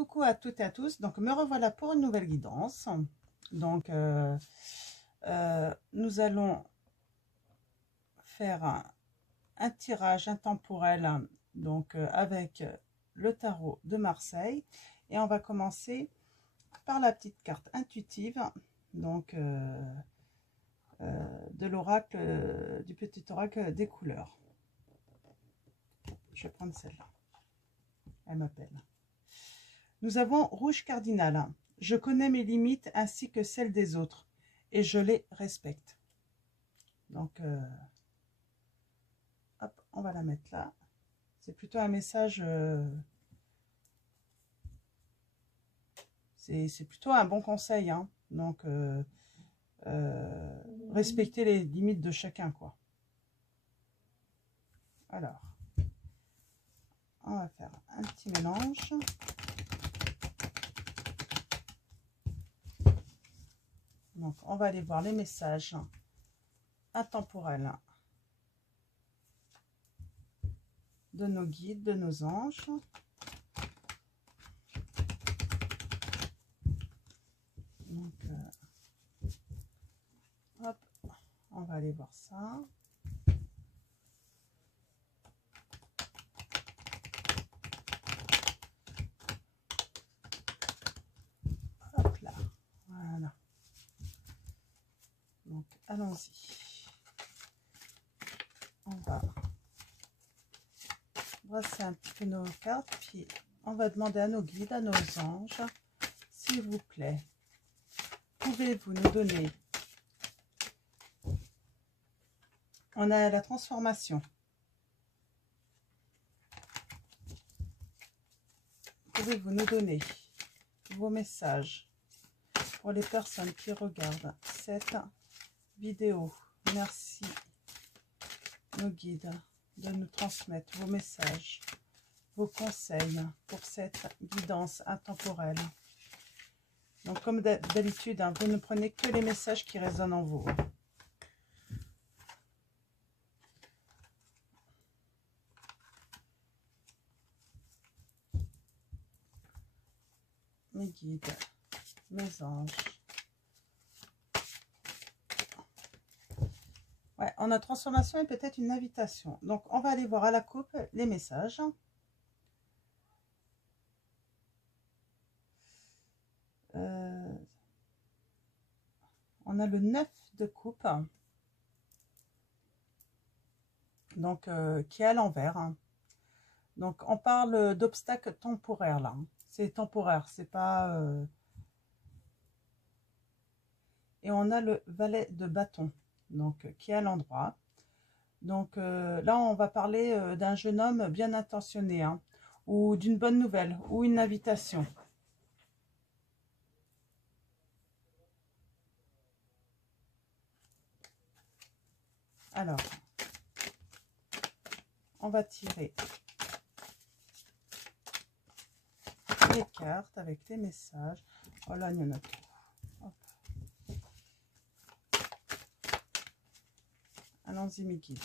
coucou à toutes et à tous. Donc, me revoilà pour une nouvelle guidance. Donc, nous allons faire un tirage intemporel donc, avec le tarot de Marseille. Et on va commencer par la petite carte intuitive donc, de l'oracle, du petit oracle des couleurs. Je vais prendre celle-là. Elle m'appelle. Nous avons rouge cardinal. Je connais mes limites ainsi que celles des autres et je les respecte. Donc, hop, on va la mettre là. C'est plutôt un message, c'est plutôt un bon conseil. Hein. Donc, respecter les limites de chacun, quoi. Alors, on va faire un petit mélange. Donc, on va aller voir les messages intemporels de nos guides, de nos anges. Donc, hop, on va aller voir ça. Hop là, voilà. Donc, allons-y. On va brasser un petit peu nos cartes, puis on va demander à nos guides, à nos anges, s'il vous plaît, pouvez-vous nous donner... On a la transformation. Pouvez-vous nous donner vos messages pour les personnes qui regardent cette vidéo? Merci, nos guides, de nous transmettre vos messages, vos conseils pour cette guidance intemporelle. Donc, comme d'habitude, hein, vous ne prenez que les messages qui résonnent en vous. Mes guides, mes anges. Ouais, on a transformation et peut-être une invitation. Donc, on va aller voir à la coupe les messages. On a le 9 de coupe. Donc, qui est à l'envers. Hein. Donc, on parle d'obstacles temporaires, là. C'est temporaire, c'est pas... Et on a le valet de bâton, donc qui est à l'endroit. Donc, là, on va parler d'un jeune homme bien intentionné, hein, ou d'une bonne nouvelle, ou une invitation. Alors, on va tirer les cartes avec les messages. Oh là, il y en a trop. Allons-y, mes guides.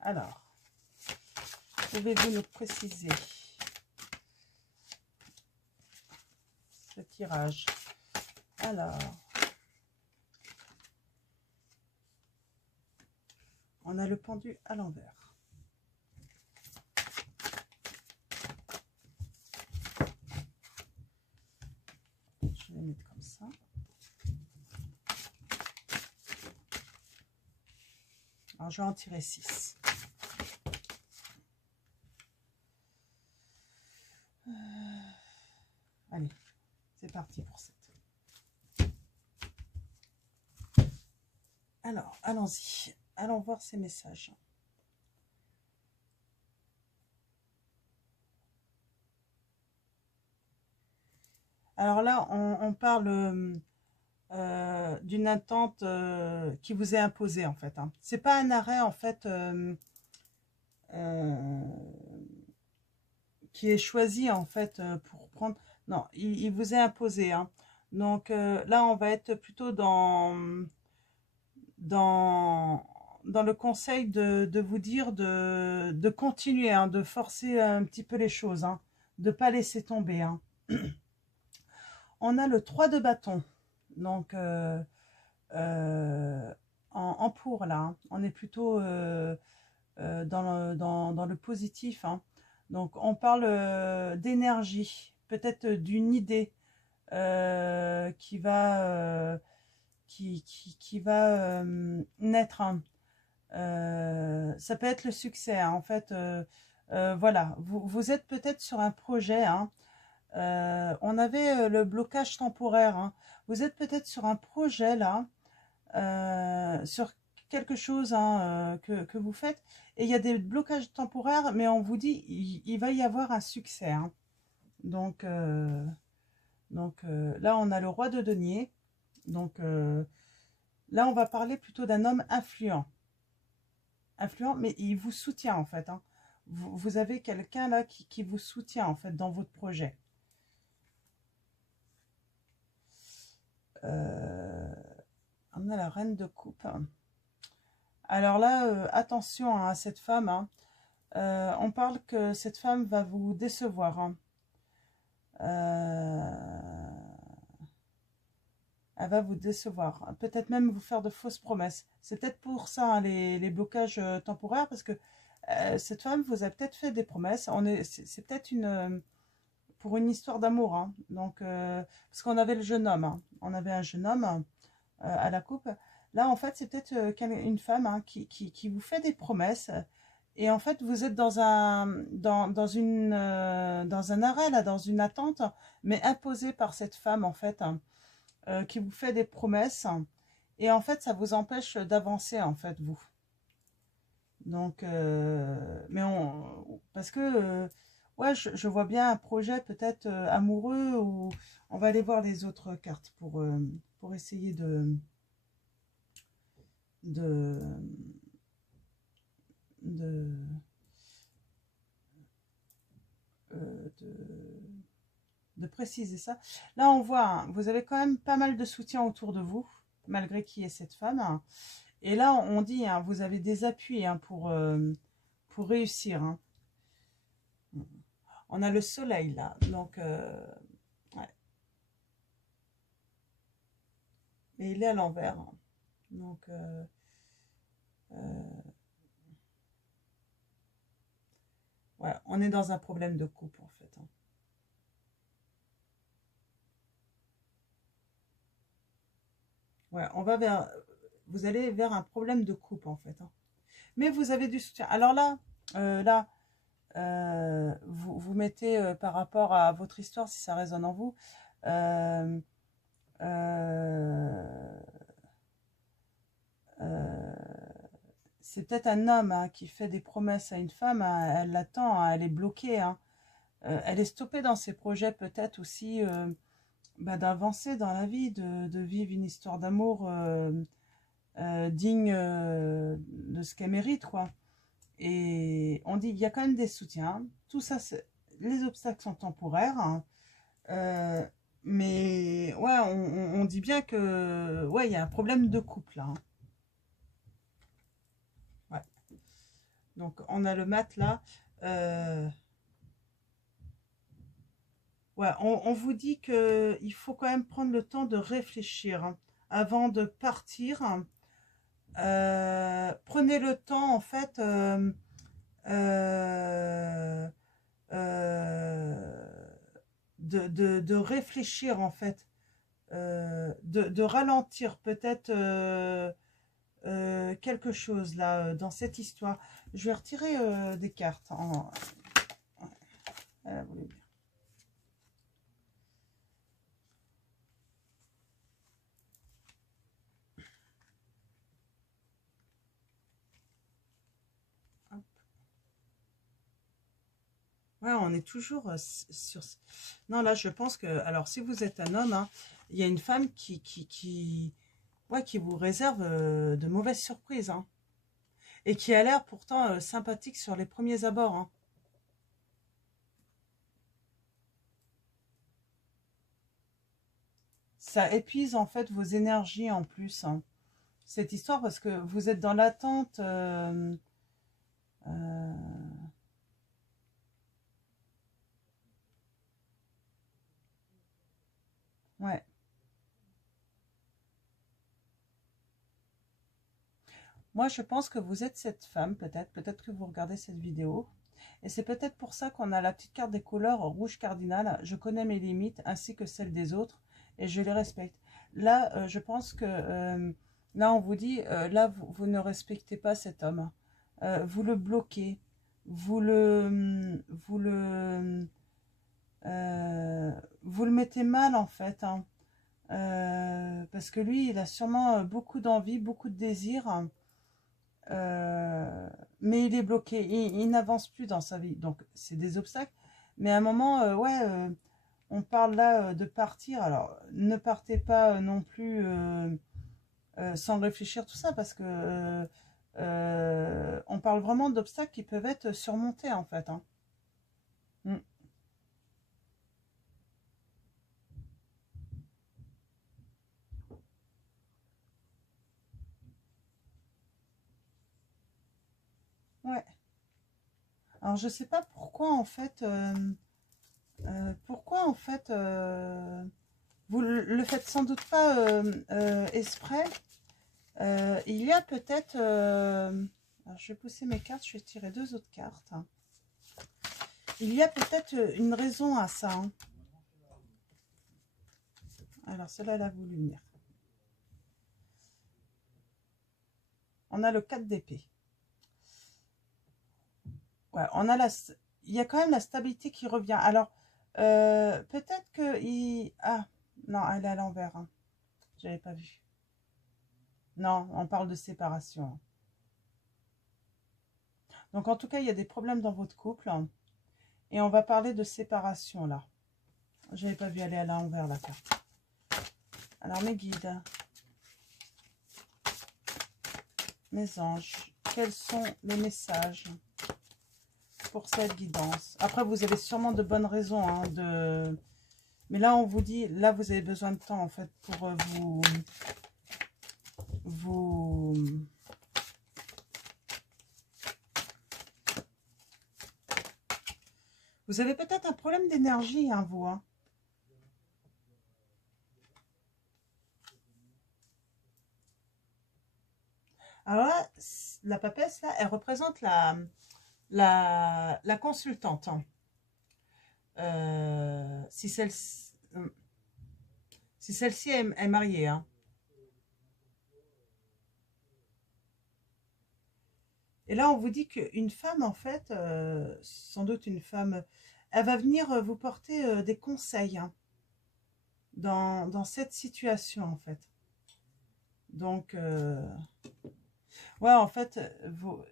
Alors, pouvez-vous nous préciser ce tirage? Alors, on a le pendu à l'envers. Je vais mettre comme ça. Alors, je vais en tirer 6. Allez, c'est parti pour cette. Alors, allons-y. Allons voir ces messages. Alors là, on parle d'une attente qui vous est imposée, en fait. Hein. C'est pas un arrêt, en fait, qui est choisi, en fait, pour prendre... Non, il vous est imposé. Hein. Donc là, on va être plutôt dans le conseil de vous dire de continuer, hein, de forcer un petit peu les choses, hein, de ne pas laisser tomber. Hein. On a le 3 de bâton. Donc, en pour, là. Hein. On est plutôt dans le positif. Hein. Donc, on parle d'énergie. Peut-être d'une idée qui va, qui va naître. Hein. Ça peut être le succès. Hein. En fait, voilà. Vous êtes peut-être sur un projet. Hein. On avait le blocage temporaire. Hein. Vous êtes peut-être sur un projet là, sur quelque chose hein, que vous faites, et il y a des blocages temporaires, mais on vous dit il va y avoir un succès. Hein. Donc, là, on a le roi de denier. Donc là, on va parler plutôt d'un homme influent. Influent, mais il vous soutient en fait. Hein. Vous avez quelqu'un là qui vous soutient en fait dans votre projet. On a la reine de coupe. Alors là, attention hein, à cette femme. Hein. On parle que cette femme va vous décevoir. Hein. Elle va vous décevoir. Peut-être même vous faire de fausses promesses. C'est peut-être pour ça hein, les blocages temporaires, parce que cette femme vous a peut-être fait des promesses. C'est peut-être pour une histoire d'amour. Hein. Donc, parce qu'on avait le jeune homme. Hein. On avait un jeune homme à la coupe. Là, en fait, c'est peut-être une femme hein, qui vous fait des promesses. Et en fait, vous êtes dans dans un arrêt, là, dans une attente, mais imposée par cette femme, en fait, hein, qui vous fait des promesses. Et en fait, ça vous empêche d'avancer, en fait, vous. Donc, parce que, ouais, je vois bien un projet peut-être amoureux, ou on va aller voir les autres cartes pour essayer de, de, de préciser ça. Là, on voit, hein, vous avez quand même pas mal de soutien autour de vous, malgré qui est cette femme. Hein. Et là, on dit, hein, vous avez des appuis hein, pour réussir. Hein. On a le soleil là, donc ouais. Et il est à l'envers. Hein. Donc ouais, on est dans un problème de couple en fait. Hein. Ouais, vous allez vers un problème de couple en fait. Hein. Mais vous avez du soutien. Alors là, là, vous mettez par rapport à votre histoire, si ça résonne en vous, euh, euh, euh, c'est peut-être un homme hein, qui fait des promesses à une femme, hein, elle l'attend, hein, elle est bloquée, hein. Elle est stoppée dans ses projets peut-être aussi bah, d'avancer dans la vie, de vivre une histoire d'amour digne de ce qu'elle mérite, quoi. Et on dit qu'il y a quand même des soutiens. Tout ça, les obstacles sont temporaires. Hein. Euh, mais ouais, on dit bien que ouais, il y a un problème de couple là. Hein. Ouais. Donc on a le mat là. Ouais, on vous dit que il faut quand même prendre le temps de réfléchir hein, avant de partir. Hein. Prenez le temps en fait euh, euh, de réfléchir en fait, de ralentir peut-être quelque chose là dans cette histoire. Je vais retirer des cartes. Voilà, vous voulez bien. Hop. Ouais, on est toujours sur... Non, là, je pense que... Alors, si vous êtes un homme, hein, il y a une femme ouais, qui vous réserve de mauvaises surprises. Hein, et qui a l'air pourtant sympathique sur les premiers abords. Hein. Ça épuise en fait vos énergies en plus. Hein, cette histoire, parce que vous êtes dans l'attente... Moi, je pense que vous êtes cette femme, peut-être que vous regardez cette vidéo. Et c'est peut-être pour ça qu'on a la petite carte des couleurs rouge cardinal. Je connais mes limites ainsi que celles des autres et je les respecte. Là, je pense que là, on vous dit, là, vous ne respectez pas cet homme. Vous le bloquez. Vous le mettez mal en fait. Hein. Parce que lui, il a sûrement beaucoup d'envie, beaucoup de désir. Mais il est bloqué, il n'avance plus dans sa vie, donc c'est des obstacles, mais à un moment, ouais, on parle là de partir, alors ne partez pas non plus sans réfléchir tout ça, parce que on parle vraiment d'obstacles qui peuvent être surmontés en fait, hein. Mm. Ouais, alors je sais pas pourquoi en fait vous le faites sans doute pas exprès. Il y a peut-être... je vais pousser mes cartes, je vais tirer deux autres cartes. Il y a peut-être une raison à ça. Hein. Alors, celle-là, elle a voulu venir. On a le 4 d'épée. Ouais, il y a quand même la stabilité qui revient. Alors, peut-être que... Ah, non, elle est à l'envers. Hein. J'avais pas vu. Non, on parle de séparation. Donc, en tout cas, il y a des problèmes dans votre couple. Hein, et on va parler de séparation, là. J'avais pas vu, aller à l'envers, la carte. Alors, mes guides, mes anges, quels sont les messages pour cette guidance? Après, vous avez sûrement de bonnes raisons, hein, mais là, on vous dit, là, vous avez besoin de temps, en fait, pour Vous avez peut-être un problème d'énergie, hein, vous, hein. Alors là, la papesse, là, elle représente la consultante. Hein. Si celle-ci est mariée. Hein. Et là, on vous dit qu'une femme, en fait, sans doute une femme, elle va venir vous porter des conseils hein, dans cette situation, en fait. Donc... ouais, en fait,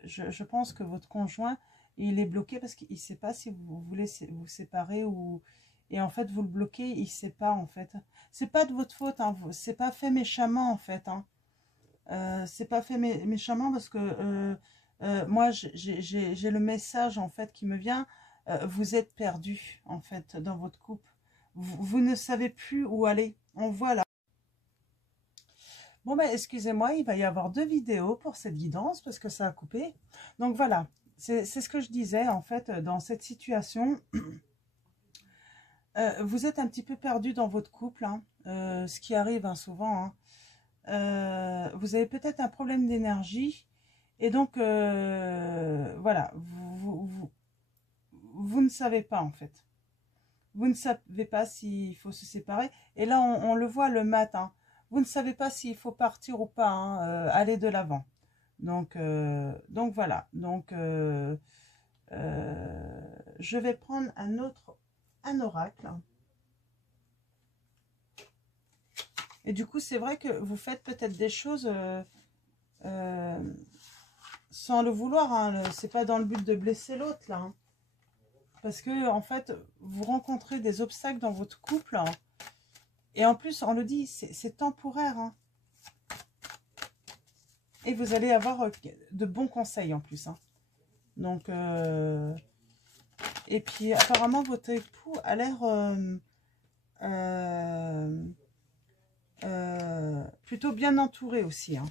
je pense que votre conjoint, il est bloqué parce qu'il ne sait pas si vous voulez vous séparer ou... Et en fait, vous le bloquez, il ne sait pas, en fait. C'est pas de votre faute, hein, c'est pas fait méchamment, en fait. Hein. C'est pas fait méchamment parce que moi, j'ai le message, en fait, qui me vient. Vous êtes perdu, en fait, dans votre couple. Vous ne savez plus où aller. On voit là. Bon, ben, excusez-moi, il va y avoir 2 vidéos pour cette guidance parce que ça a coupé. Donc, voilà, c'est ce que je disais, en fait, dans cette situation. Vous êtes un petit peu perdu dans votre couple, hein, ce qui arrive hein, souvent. Hein. Vous avez peut-être un problème d'énergie. Et donc, voilà, vous ne savez pas, en fait. Vous ne savez pas s'il faut se séparer. Et là, on le voit le matin. Vous ne savez pas s'il faut partir ou pas, hein, aller de l'avant. Donc voilà. Donc, je vais prendre un oracle. Et du coup, c'est vrai que vous faites peut-être des choses sans le vouloir. Hein. C'est pas dans le but de blesser l'autre, là. Hein. Parce que, en fait, vous rencontrez des obstacles dans votre couple. Hein. Et en plus, on le dit, c'est temporaire. Hein. Et vous allez avoir de bons conseils en plus. Hein. Donc, et puis apparemment, votre époux a l'air plutôt bien entouré aussi. Hein.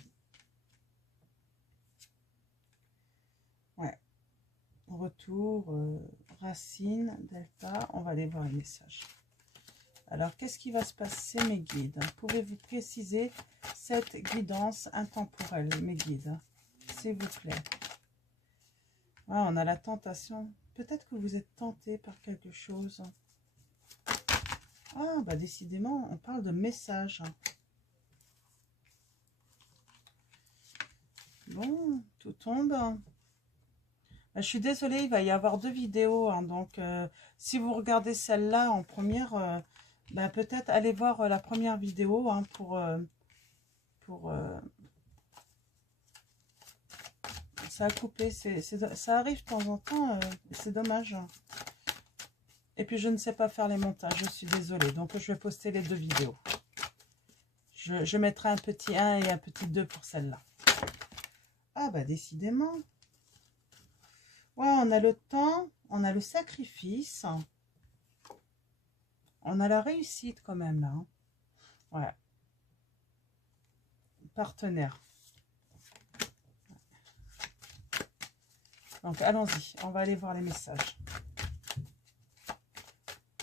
Ouais. Retour, racine, delta. On va aller voir les messages. Alors, qu'est-ce qui va se passer, mes guides? Pouvez-vous préciser cette guidance intemporelle, mes guides? s'il vous plaît. Ah, on a la tentation. Peut-être que vous êtes tenté par quelque chose. Ah, bah décidément, on parle de message. Bon, tout tombe. Je suis désolée, il va y avoir 2 vidéos. Hein, donc, si vous regardez celle-là en première, bah, peut-être allez voir la première vidéo hein, ça a coupé. Ça arrive de temps en temps. C'est dommage. Et puis, je ne sais pas faire les montages. Je suis désolée. Donc, je vais poster les 2 vidéos. Je mettrai un petit 1 et un petit 2 pour celle-là. Ah, bah, décidément. Ouais, on a le temps, on a le sacrifice, on a la réussite quand même là. Hein. Ouais. Partenaire. Donc allons-y, on va aller voir les messages.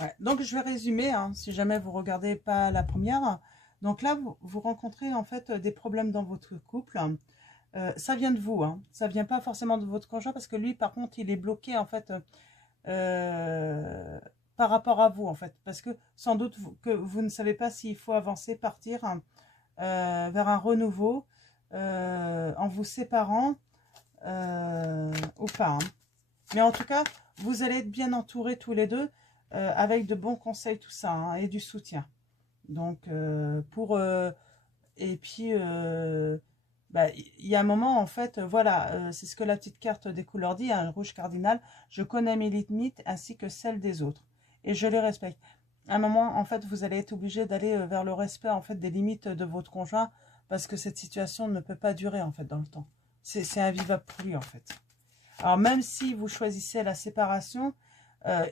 Ouais. Donc je vais résumer, hein, si jamais vous regardez pas la première. Donc là, vous rencontrez en fait des problèmes dans votre couple. Ça vient de vous, hein. Ça vient pas forcément de votre conjoint parce que lui, par contre, il est bloqué en fait par rapport à vous en fait, parce que sans doute que vous ne savez pas s'il faut avancer, partir vers un renouveau en vous séparant ou pas. Hein. Mais en tout cas, vous allez être bien entourés tous les deux avec de bons conseils, tout ça, hein, et du soutien. Donc, et puis, bah, il y a un moment, en fait, voilà, c'est ce que la petite carte des couleurs dit, un rouge cardinal. Je connais mes limites ainsi que celles des autres. Et je les respecte. À un moment, en fait, vous allez être obligé d'aller vers le respect, en fait, des limites de votre conjoint, parce que cette situation ne peut pas durer, en fait, dans le temps. C'est invivable pour lui, en fait. Alors, même si vous choisissez la séparation,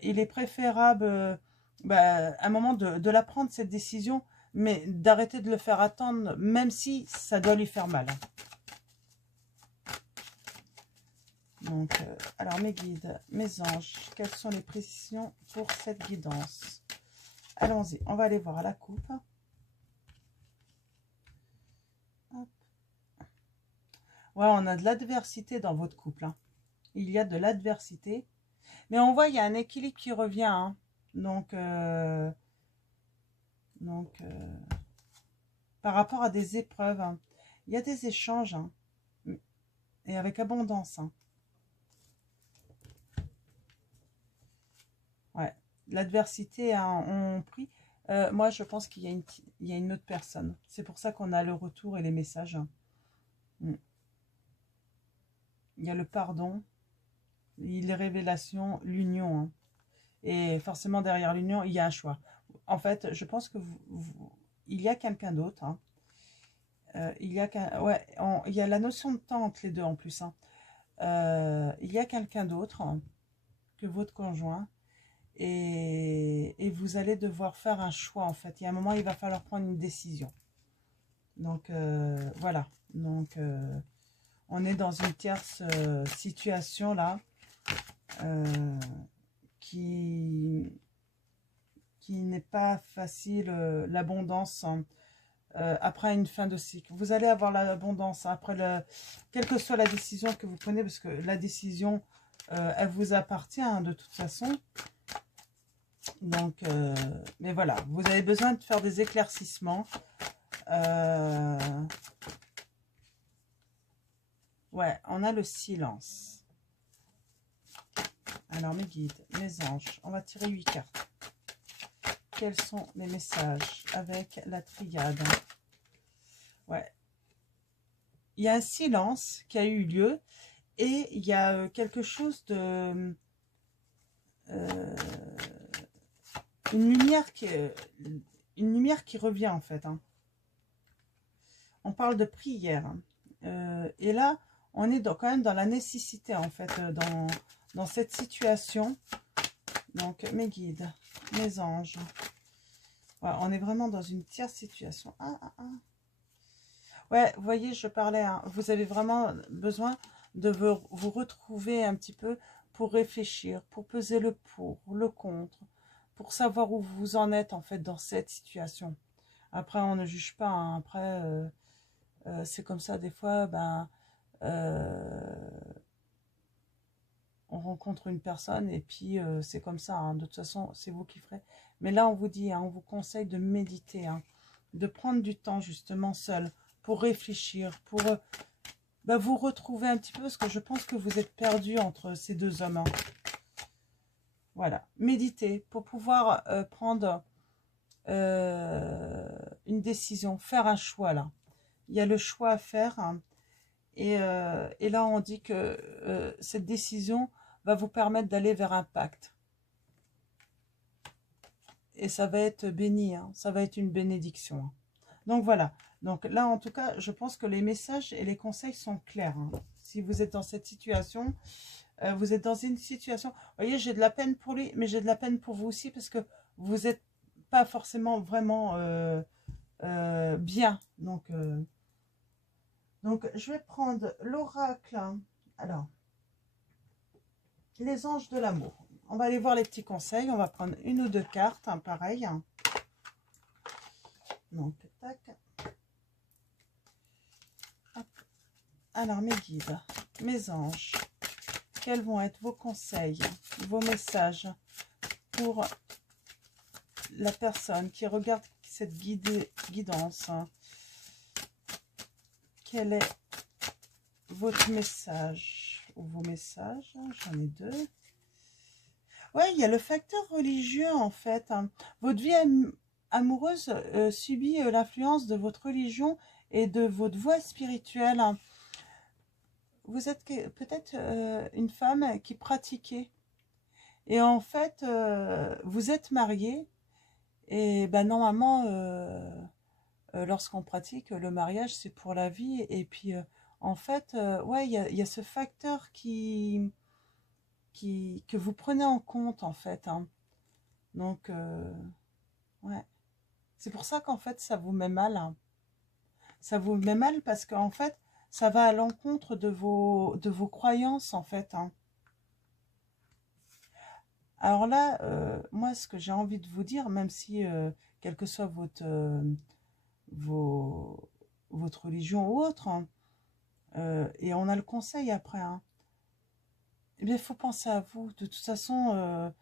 il est préférable, bah, à un moment, de la prendre, cette décision, mais d'arrêter de le faire attendre, même si ça doit lui faire mal. Donc, alors mes guides, mes anges, quelles sont les précisions pour cette guidance? Allons-y, on va aller voir la coupe. Hop. Ouais, on a de l'adversité dans votre couple. Hein. Il y a de l'adversité. Mais on voit, il y a un équilibre qui revient. Hein. Donc, par rapport à des épreuves, hein, il y a des échanges. Hein, et avec abondance. Hein. Ouais, l'adversité a un prix. Moi, je pense qu'il y a une autre personne. C'est pour ça qu'on a le retour et les messages. Il y a le pardon, les révélations, l'union. Hein. Et forcément, derrière l'union, il y a un choix. En fait, je pense que il y a quelqu'un d'autre. Hein. Il y a ouais, il y a la notion de temps entre les deux en plus. Hein. Il y a quelqu'un d'autre hein, que votre conjoint. Et vous allez devoir faire un choix en fait. Il y a un moment, il va falloir prendre une décision. Donc voilà. Donc on est dans une tierce situation là qui n'est pas facile. L'abondance hein, après une fin de cycle. Vous allez avoir l'abondance hein, après quelle que soit la décision que vous prenez, parce que la décision elle vous appartient hein, de toute façon. Donc, mais voilà, vous avez besoin de faire des éclaircissements. Ouais, on a le silence. Alors, mes guides, mes anges, on va tirer 8 cartes. Quels sont les messages avec la triade? Ouais. Il y a un silence qui a eu lieu et il y a quelque chose de... une lumière qui revient en fait. Hein. On parle de prière. Hein. Et là, on est quand même dans la nécessité en fait, dans cette situation. Donc, mes guides, mes anges. Ouais, on est vraiment dans une tierce situation. Ouais, vous voyez, je parlais, hein, vous avez vraiment besoin de vous retrouver un petit peu pour réfléchir, pour peser le pour, le contre, pour savoir où vous en êtes en fait dans cette situation. Après, on ne juge pas. Hein. Après, c'est comme ça des fois. Ben, on rencontre une personne et puis c'est comme ça, hein. De toute façon, c'est vous qui ferez. Mais là, on vous dit, hein, on vous conseille de méditer, hein, de prendre du temps justement seul pour réfléchir, pour vous retrouver un petit peu, parce que je pense que vous êtes perdu entre ces deux hommes, hein. Voilà, méditez pour pouvoir prendre une décision, faire un choix là. Il y a le choix à faire, hein, et là on dit que cette décision va vous permettre d'aller vers un pacte. Et ça va être béni, hein, ça va être une bénédiction, hein. Donc voilà, donc là en tout cas, je pense que les messages et les conseils sont clairs, hein. Si vous êtes dans cette situation, vous êtes dans une situation, vous voyez, j'ai de la peine pour lui, mais j'ai de la peine pour vous aussi, parce que vous n'êtes pas forcément vraiment bien. Donc, je vais prendre l'oracle. Alors, les anges de l'amour. On va aller voir les petits conseils. On va prendre une ou deux cartes, hein, pareil. Donc, tac. Hop. Alors, mes guides, mes anges, quels vont être vos conseils, vos messages pour la personne qui regarde cette guidance? Quel est votre message ou vos messages? J'en ai deux. Oui, il y a le facteur religieux en fait, hein. Votre vie amoureuse subit l'influence de votre religion et de votre voie spirituelle, hein. Vous êtes peut-être une femme qui pratiquait. Et en fait, vous êtes marié. Et ben, normalement, lorsqu'on pratique, le mariage, c'est pour la vie. Et puis, en fait, ouais, il y a ce facteur que vous prenez en compte, en fait, hein. Donc, ouais. C'est pour ça qu'en fait, ça vous met mal, hein. Ça vous met mal parce qu'en fait, ça va à l'encontre de vos croyances, en fait, hein. Alors là, moi, ce que j'ai envie de vous dire, même si, quelle que soit votre religion ou autre, hein, et on a le conseil après, hein, eh bien, il faut penser à vous. De toute façon,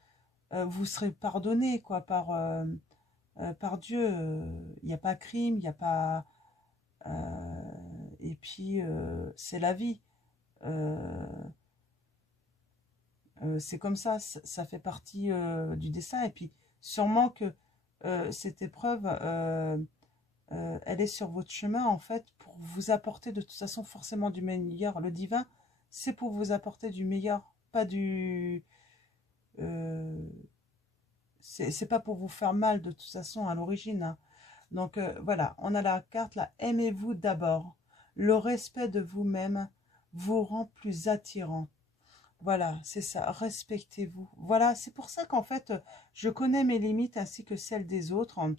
vous serez pardonné, quoi, par Dieu. Il n'y a pas crime, il n'y a pas... et puis, c'est la vie. C'est comme ça fait partie du dessin. Et puis, sûrement que cette épreuve, elle est sur votre chemin, en fait, pour vous apporter de toute façon forcément du meilleur. Le divin, c'est pour vous apporter du meilleur, pas du... c'est pas pour vous faire mal de toute façon à l'origine, hein. Donc voilà, on a la carte là, aimez-vous d'abord. Le respect de vous-même vous rend plus attirant. Voilà, c'est ça, respectez-vous. Voilà, c'est pour ça qu'en fait, je connais mes limites ainsi que celles des autres, hein,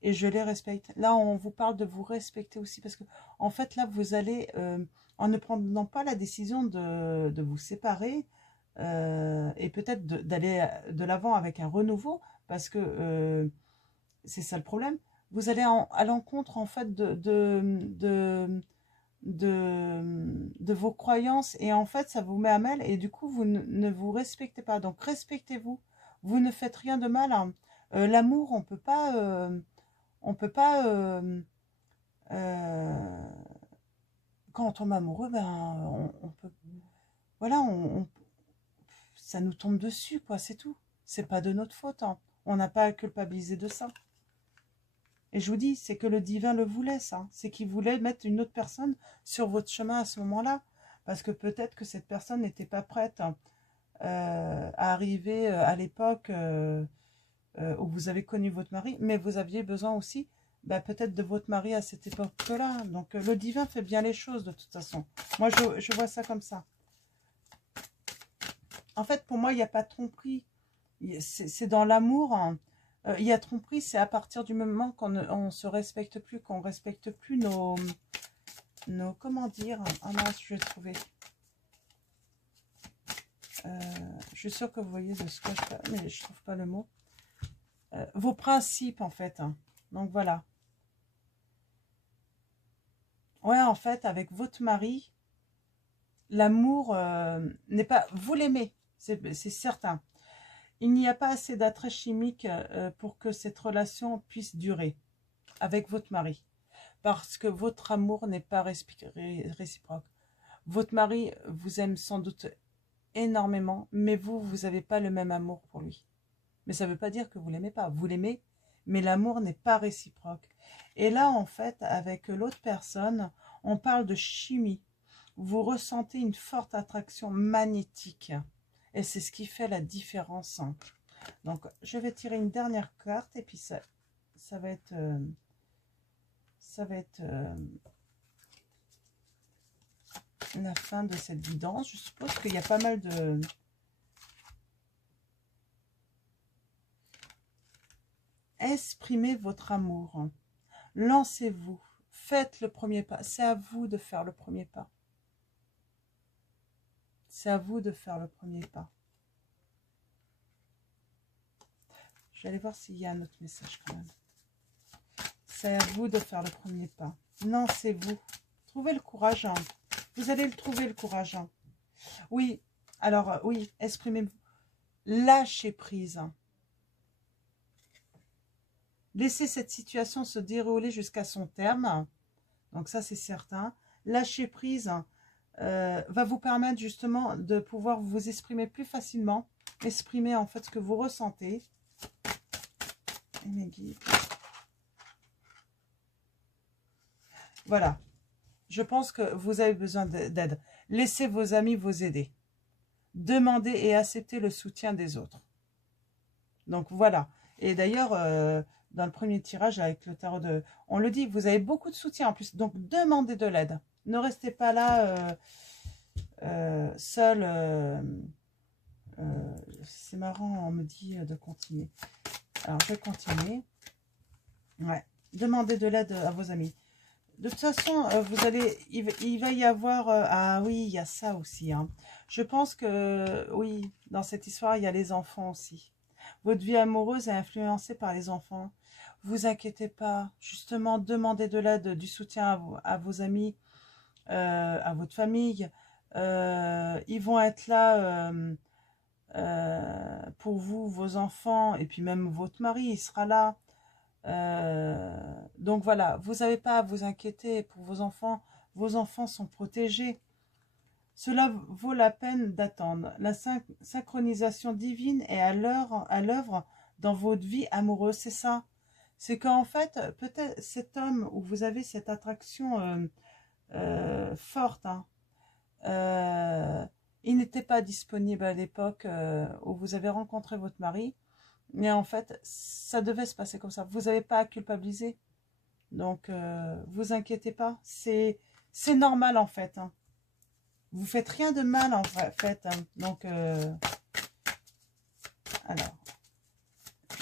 et je les respecte. Là, on vous parle de vous respecter aussi parce que, en fait, là, vous allez, en ne prenant pas la décision de vous séparer, et peut-être d'aller de l'avant avec un renouveau, parce que c'est ça le problème. Vous allez à l'encontre, en fait, de vos croyances, et en fait ça vous met à mal et du coup vous ne vous respectez pas. Donc respectez-vous, vous ne faites rien de mal, hein. L'amour, on peut pas euh, quand on tombe amoureux, ben on peut, voilà, ça nous tombe dessus, quoi, c'est tout. C'est pas de notre faute, hein. On n'a pas à culpabiliser de ça. Et je vous dis, c'est que le divin le voulait, ça. C'est qu'il voulait mettre une autre personne sur votre chemin à ce moment-là. Parce que peut-être que cette personne n'était pas prête, hein, à arriver à l'époque où vous avez connu votre mari. Mais vous aviez besoin aussi, bah, peut-être de votre mari à cette époque-là. Donc le divin fait bien les choses de toute façon. Moi, je vois ça comme ça. En fait, pour moi, il n'y a pas de tromperie. C'est dans l'amour, hein. Il y a tromperie, c'est à partir du moment qu'on ne se respecte plus, qu'on ne respecte plus nos... Comment dire? Ah mince, je vais trouver. Je suis sûre que vous voyez de ce que je fais, mais je ne trouve pas le mot. Vos principes, en fait, hein. Donc, voilà. Ouais, en fait, avec votre mari, l'amour n'est pas... Vous l'aimez, c'est certain. Il n'y a pas assez d'attrait chimique pour que cette relation puisse durer avec votre mari. Parce que votre amour n'est pas réciproque. Votre mari vous aime sans doute énormément, mais vous n'avez pas le même amour pour lui. Mais ça ne veut pas dire que vous l'aimez pas. Vous l'aimez, mais l'amour n'est pas réciproque. Et là, en fait, avec l'autre personne, on parle de chimie. Vous ressentez une forte attraction magnétique. Et c'est ce qui fait la différence. Donc, je vais tirer une dernière carte et puis ça va être... la fin de cette guidance. Je suppose qu'il y a pas mal de... Exprimez votre amour. Lancez-vous. Faites le premier pas. C'est à vous de faire le premier pas. C'est à vous de faire le premier pas. Je vais aller voir s'il y a un autre message quand même. C'est à vous de faire le premier pas. Lancez-vous. Trouvez le courage. Hein. Vous allez le trouver, le courage. Hein. Oui, alors oui, exprimez-vous. Lâchez prise. Laissez cette situation se dérouler jusqu'à son terme. Donc ça, c'est certain. Lâcher prise va vous permettre justement de pouvoir vous exprimer plus facilement. Exprimer en fait ce que vous ressentez. Et mes guides. Voilà. Je pense que vous avez besoin d'aide. Laissez vos amis vous aider. Demandez et acceptez le soutien des autres. Donc voilà. Et d'ailleurs, dans le premier tirage avec le tarot de... On le dit, vous avez beaucoup de soutien en plus. Donc demandez de l'aide. Ne restez pas là seul. C'est marrant, on me dit de continuer. Alors je vais continuer. Ouais. Demandez de l'aide à vos amis. De toute façon, vous allez, il va y avoir... ah oui, il y a ça aussi. Hein. Je pense que, oui, dans cette histoire, il y a les enfants aussi. Votre vie amoureuse est influencée par les enfants. Vous inquiétez pas. Justement, demandez de l'aide, du soutien à vos amis, à votre famille. Ils vont être là pour vous, vos enfants, et puis même votre mari, il sera là. Donc voilà, vous n'avez pas à vous inquiéter pour vos enfants sont protégés. Cela vaut la peine d'attendre. La synchronisation divine est à l'œuvre dans votre vie amoureuse, c'est ça. C'est qu'en fait, peut-être cet homme où vous avez cette attraction forte, hein, il n'était pas disponible à l'époque où vous avez rencontré votre mari. Mais en fait, ça devait se passer comme ça. Vous n'avez pas à culpabiliser. Donc, vous inquiétez pas. C'est normal en fait. Hein. Vous faites rien de mal en fait. Hein. Donc, alors,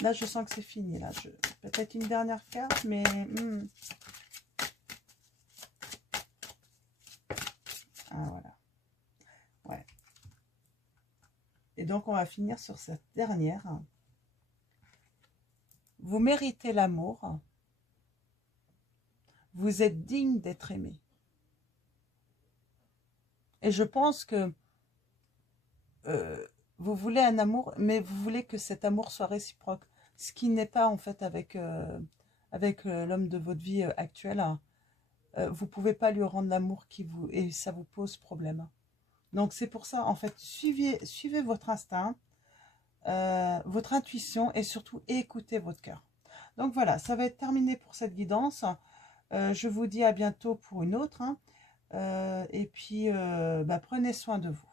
là, je sens que c'est fini. Là, peut-être une dernière carte, mais... Ah, voilà. Ouais. Et donc, on va finir sur cette dernière. Vous méritez l'amour. Vous êtes digne d'être aimé. Et je pense que vous voulez un amour, mais vous voulez que cet amour soit réciproque. Ce qui n'est pas en fait avec l'homme de votre vie actuelle. Hein. Vous ne pouvez pas lui rendre l'amour et ça vous pose problème. Donc c'est pour ça, en fait, suivez votre instinct, votre intuition et surtout écoutez votre cœur. Donc voilà, ça va être terminé pour cette guidance. Je vous dis à bientôt pour une autre. Hein. Et puis, prenez soin de vous.